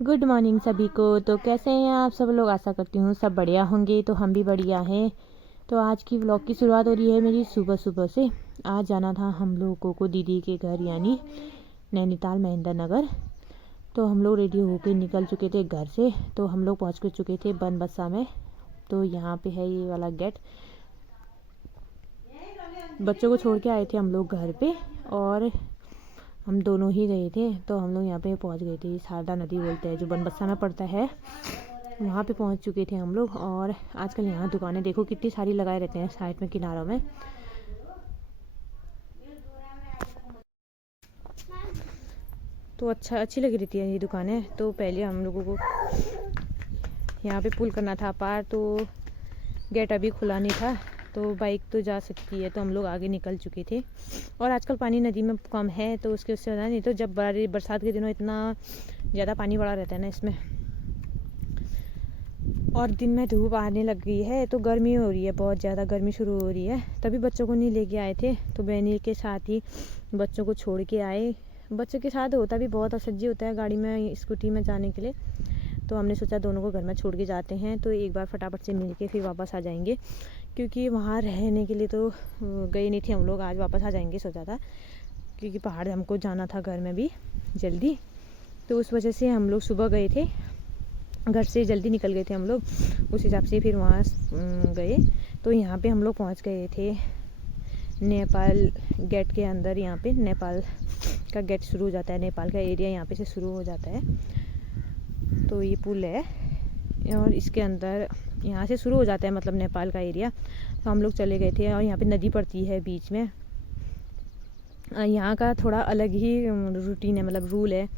Good morning सभी को। तो कैसे हैं आप सब लोग? आशा करती हूँ सब बढ़िया होंगे। तो हम भी बढ़िया हैं। तो आज की व्लॉग की शुरुआत हो रही है मेरी सुबह सुबह से। आज जाना था हम लोगों को दीदी के घर, यानी नैनीताल महेंद्र नगर। तो हम लोग रेडी होकर निकल चुके थे घर से। तो हम लोग पहुँच चुके थे बनबसा में। तो यहाँ पे है ये वाला गेट। बच्चों को छोड़ के आए थे हम लोग घर पे, और हम दोनों ही गए थे। तो हम लोग यहाँ पे पहुँच गए थे। शारदा नदी बोलते हैं, जो बनबसा में पड़ता है, वहाँ पे पहुँच चुके थे हम लोग। और आजकल यहाँ दुकानें देखो कितनी सारी लगाए रहते हैं साइड में, किनारों में। तो अच्छी लग रही थी ये दुकानें। तो पहले हम लोगों को यहाँ पे पुल करना था पार, तो गेट अभी खुला नहीं था। तो बाइक तो जा सकती है, तो हम लोग आगे निकल चुके थे। और आजकल पानी नदी में कम है, तो उसके उससे ज़्यादा नहीं। तो जब बरसात के दिनों इतना ज़्यादा पानी बढ़ा रहता है ना इसमें, और दिन में धूप आने लग गई है, तो गर्मी हो रही है, बहुत ज़्यादा गर्मी शुरू हो रही है। तभी बच्चों को नहीं लेके आए थे, तो बहनी के साथ ही बच्चों को छोड़ के आए। बच्चों के साथ होता भी बहुत असहज होता है गाड़ी में, स्कूटी में जाने के लिए। तो हमने सोचा दोनों को घर में छोड़ के जाते हैं, तो एक बार फटाफट से मिल के फिर वापस आ जाएंगे। क्योंकि वहाँ रहने के लिए तो गए नहीं थे हम लोग, आज वापस आ जाएंगे सोचा था। क्योंकि पहाड़ हमको जाना था घर में भी जल्दी, तो उस वजह से हम लोग सुबह गए थे, घर से जल्दी निकल गए थे हम लोग। उस हिसाब से फिर वहाँ गए। तो यहाँ पे हम लोग पहुँच गए थे नेपाल गेट के अंदर। यहाँ पे नेपाल का गेट शुरू हो जाता है, नेपाल का एरिया यहाँ पे से शुरू हो जाता है। तो ये पुल है, और इसके अंदर यहाँ से शुरू हो जाता है, मतलब नेपाल का एरिया। तो हम लोग चले गए थे, और यहाँ पे नदी पड़ती है बीच में। यहाँ का थोड़ा अलग ही रूटीन है, मतलब रूल है।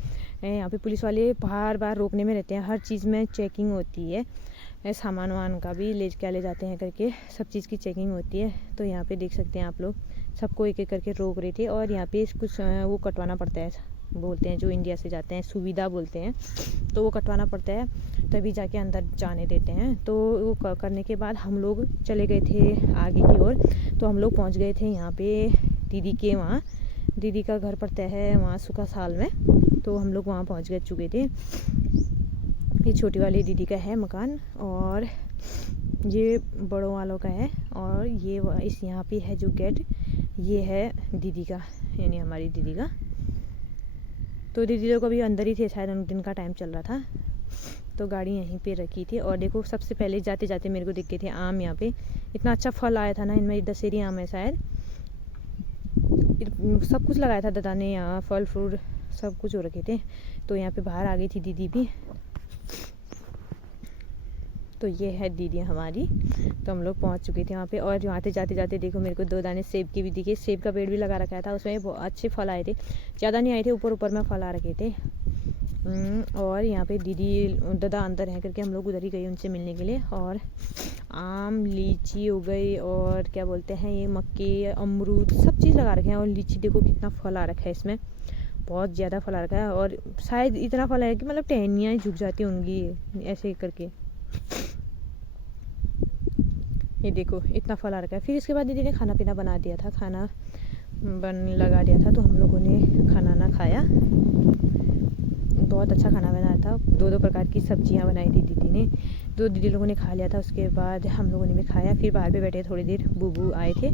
यहाँ पे पुलिस वाले बार बार रोकने में रहते हैं, हर चीज़ में चेकिंग होती है। सामान वामान का भी ले जाते हैं करके, सब चीज़ की चेकिंग होती है। तो यहाँ पे देख सकते हैं आप लोग, सबको एक एक करके रोक रहे थे। और यहाँ पे कुछ वो कटवाना पड़ता है, बोलते हैं, जो इंडिया से जाते हैं सुविधा बोलते हैं, तो वो कटवाना पड़ता है, तभी जाके अंदर जाने देते हैं। तो वो करने के बाद हम लोग चले गए थे आगे की ओर। तो हम लोग पहुँच गए थे यहाँ पे दीदी के वहाँ। दीदी का घर पड़ता है वहाँ सुखा साल में, तो हम लोग वहाँ पहुँच गए चुके थे। ये छोटी वाली दीदी का है मकान, और ये बड़ों वालों का है। और ये इस यहाँ पे है जो गेट, ये है दीदी का, यानी हमारी दीदी का। तो दीदी लोग अभी अंदर ही थे, शायद उन दिन का टाइम चल रहा था, तो गाड़ी यहीं पे रखी थी। और देखो सबसे पहले जाते जाते मेरे को दिखे थे आम। यहाँ पे इतना अच्छा फल आया था ना, इनमें दशहरी आम है शायद, सब कुछ लगाया था दादा ने यहाँ, फल फ्रूट सब कुछ हो रखे थे। तो यहाँ पे बाहर आ गई थी दीदी भी। तो ये है दीदी हमारी। तो हम लोग पहुँच चुके थे वहाँ पे। और वहाँ से जाते जाते देखो मेरे को 2 दाने सेब की भी दिखे। सेब का पेड़ भी लगा रखा था, उसमें बहुत अच्छे फल आए थे, ज़्यादा नहीं आए थे, ऊपर ऊपर में फल आ रखे थे। और यहाँ पे दीदी दादा अंदर हैं करके हम लोग उधर ही गए उनसे मिलने के लिए। और आम लीची हो गई, और क्या बोलते हैं ये मक्के, अमरूद, सब चीज़ लगा रखे हैं। और लीची देखो कितना फल आ रखा है इसमें, बहुत ज़्यादा फल आ रखा है। और शायद इतना फल है कि मतलब टहनियाँ झुक जाती होंगी ऐसे करके। ये देखो इतना फल आ रखा है। फिर इसके बाद दीदी ने खाना पीना बना दिया था, खाना लगा दिया था। तो हम लोगों ने खाना ना खाया, बहुत अच्छा खाना बनाया था। 2 प्रकार की सब्जियां बनाई थी दीदी ने, तो दीदी लोगों ने खा लिया था। उसके बाद हम लोगों ने भी खाया। फिर बाहर पे बैठे थोड़ी देर, बुबू आए थे,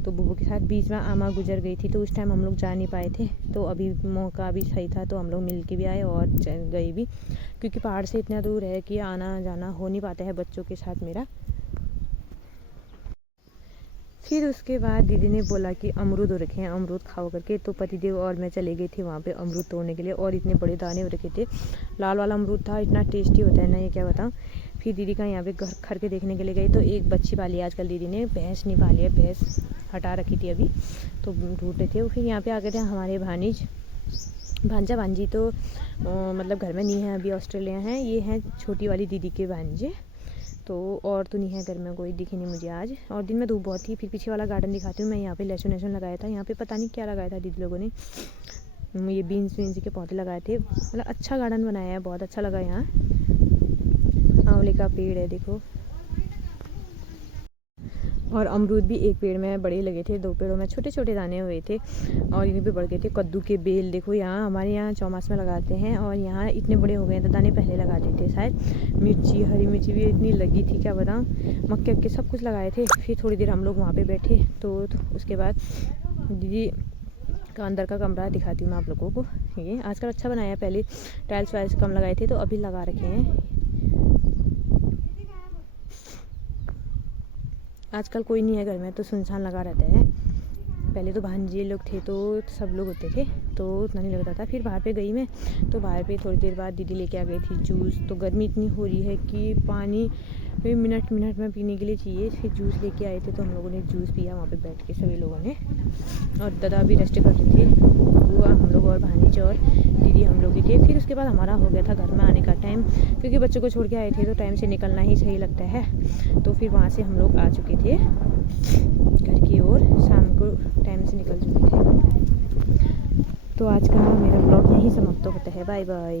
तो बुबू के साथ बीच में आमा गुजर गई थी, तो उस टाइम हम लोग जा नहीं पाए थे। तो अभी मौका भी सही था, तो हम लोग मिल के भी आए और गए भी, क्योंकि पहाड़ से इतना दूर है कि आना जाना हो नहीं पाता है बच्चों के साथ मेरा। फिर उसके बाद दीदी ने बोला कि अमरूद हो रखे हैं, अमरूद खाओ करके। तो पतिदेव और मैं चले गए थे वहाँ पे अमरूद तोड़ने के लिए। और इतने बड़े दाने हो रखे थे, लाल वाला अमरूद था, इतना टेस्टी होता है ना, ये क्या बताऊँ। फिर दीदी का यहाँ पे घर खर के देखने के लिए गई, तो एक बच्ची पाली है आजकल दीदी ने, भैंस नहीं पाली है, भैंस हटा रखी थी अभी, तो ढूंढ रहे थे। फिर यहाँ पे आ गए थे हमारे भांजा भांजी, तो मतलब घर में नहीं है अभी, ऑस्ट्रेलिया हैं। ये हैं छोटी वाली दीदी के भांजे। तो और तो नहीं है घर में कोई, दिखी नहीं मुझे आज। और दिन में धूप बहुत थी। फिर पीछे वाला गार्डन दिखाती हूँ मैं। यहाँ पे लहसुन लहसुन लगाया था, यहाँ पे पता नहीं क्या लगाया था दीदी लोगों ने, ये बीन्स के पौधे लगाए थे। मतलब अच्छा गार्डन बनाया है, बहुत अच्छा लगा। यहाँ आंवले का पेड़ है देखो। और अमरूद भी एक पेड़ में बड़े लगे थे, 2 पेड़ों में छोटे छोटे दाने हुए थे और इन्हीं पे बढ़ गए थे। कद्दू के बेल देखो, यहाँ हमारे यहाँ चौमास में लगाते हैं और यहाँ इतने बड़े हो गए हैं, तो दाने पहले लगाते थे शायद। मिर्ची, हरी मिर्ची भी इतनी लगी थी, क्या बताऊँ। मक्के वक्के सब कुछ लगाए थे। फिर थोड़ी देर हम लोग वहाँ पर बैठे, तो उसके बाद दीदी का अंदर का कमरा दिखाती हूँ मैं आप लोगों को। ये आजकल अच्छा बनाया है, पहले टाइल्स वाइल्स कम लगाए थे, तो अभी लगा रखे हैं। आजकल कोई नहीं है घर में, तो सुनसान लगा रहता है। पहले तो भांजे लोग थे, तो सब लोग होते थे, तो उतना नहीं लगता था। फिर बाहर पे गई मैं, तो बाहर पे थोड़ी देर बाद दीदी लेके आ गई थी जूस। तो गर्मी इतनी हो रही है कि पानी भी मिनट मिनट में पीने के लिए चाहिए। फिर जूस लेके आए थे, तो हम लोगों ने जूस पिया वहाँ पे बैठ के सभी लोगों ने। और दादा भी रेस्ट कर रहे थे, बुआ, हम लोग और भानीज और दीदी हम लोग ही थे। फिर उसके बाद हमारा हो गया था घर में आने का टाइम, क्योंकि बच्चों को छोड़ के आए थे, तो टाइम से निकलना ही सही लगता है। तो फिर वहाँ से हम लोग आ चुके थे घर की ओर, शाम को टाइम से निकल चुके थे। तो आज का मेरा ब्लॉग यहीं समाप्त होता है। Bye bye.